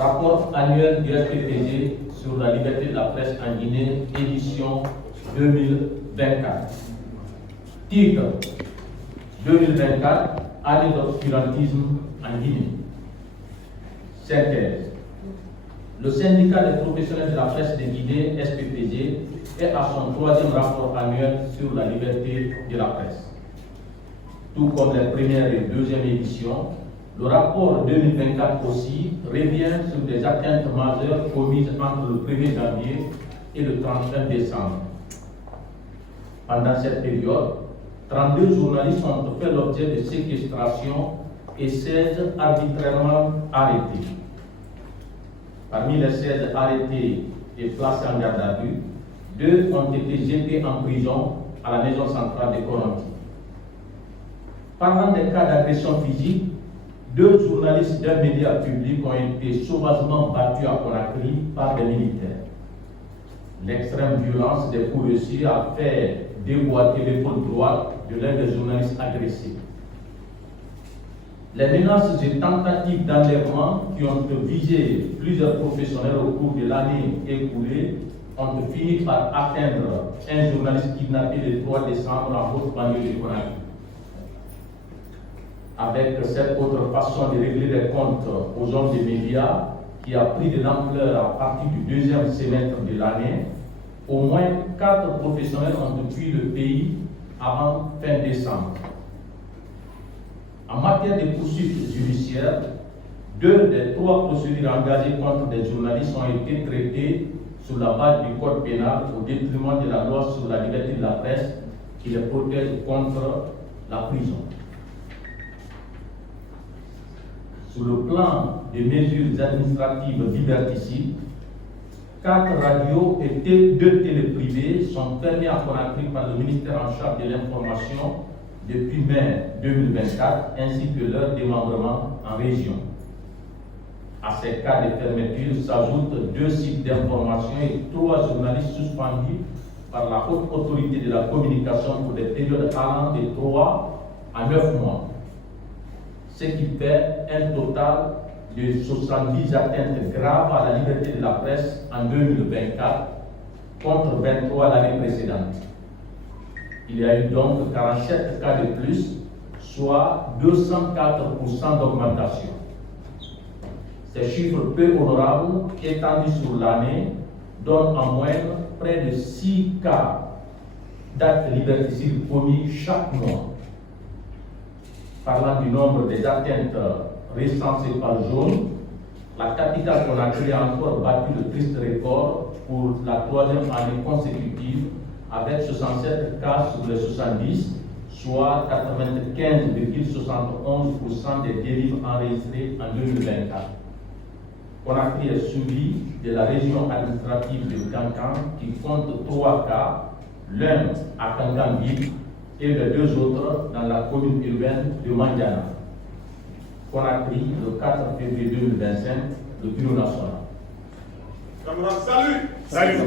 Rapport annuel du SPPG sur la liberté de la presse en Guinée, édition 2024. Titre 2024, année d'obscurantisme en Guinée. Synthèse. Le syndicat des professionnels de la presse de Guinée, SPPG, est à son 3e rapport annuel sur la liberté de la presse. Tout comme les premières et deuxième éditions, le rapport 2024 aussi revient sur des atteintes majeures commises entre le 1er janvier et le 31 décembre. Pendant cette période, 32 journalistes ont fait l'objet de séquestration et 16 arbitrairement arrêtés. Parmi les 16 arrêtés et placés en garde à vue, 2 ont été jetés en prison à la maison centrale de Conakry. Parlant des cas d'agression physique, 2 journalistes d'un média public ont été sauvagement battus à Conakry par des militaires. L'extrême violence des coups reçus a fait déboîter l'épaule droite de l'un des journalistes agressés. Les menaces et tentatives d'enlèvement qui ont visé plusieurs professionnels au cours de l'année écoulée ont fini par atteindre un journaliste kidnappé le 3 décembre en haute banlieue de Conakry. Avec cette autre façon de régler les comptes aux hommes des médias qui a pris de l'ampleur à partir du 2e semestre de l'année, au moins 4 professionnels ont fui le pays avant fin décembre. En matière de poursuites judiciaires, 2 des 3 procédures engagées contre des journalistes ont été traitées sur la base du code pénal au détriment de la loi sur la liberté de la presse qui les protège contre la prison. Sur le plan des mesures administratives liberticides, 4 radios et 2 télés privées sont fermées à Conakry par le ministère en charge de l'information depuis mai 2024, ainsi que leur démembrement en région. À ces cas de fermeture s'ajoutent 2 sites d'information et 3 journalistes suspendus par la haute autorité de la communication pour des périodes allant de 3 à 9 mois. Ce qui fait un total de 70 atteintes graves à la liberté de la presse en 2024 contre 23 l'année précédente. Il y a eu donc 47 cas de plus, soit 204% d'augmentation. Ces chiffres peu honorables, étendus sur l'année, donnent en moyenne près de 6 cas d'actes liberticides commis chaque mois. Parlant du nombre des atteintes recensées par Jaune, la capitale Conakry a encore battu le triste record pour la 3e année consécutive avec 67 cas sur les 70, soit 95,71% des dérives enregistrées en 2024. Conakry est suivi de la région administrative de Kankan qui compte 3 cas, l'un à Kankan-Ville et les 2 autres dans la commune urbaine de Mandiana. Conakry, le 4 février 2025, le Bureau national. Camarade, salut! Salut!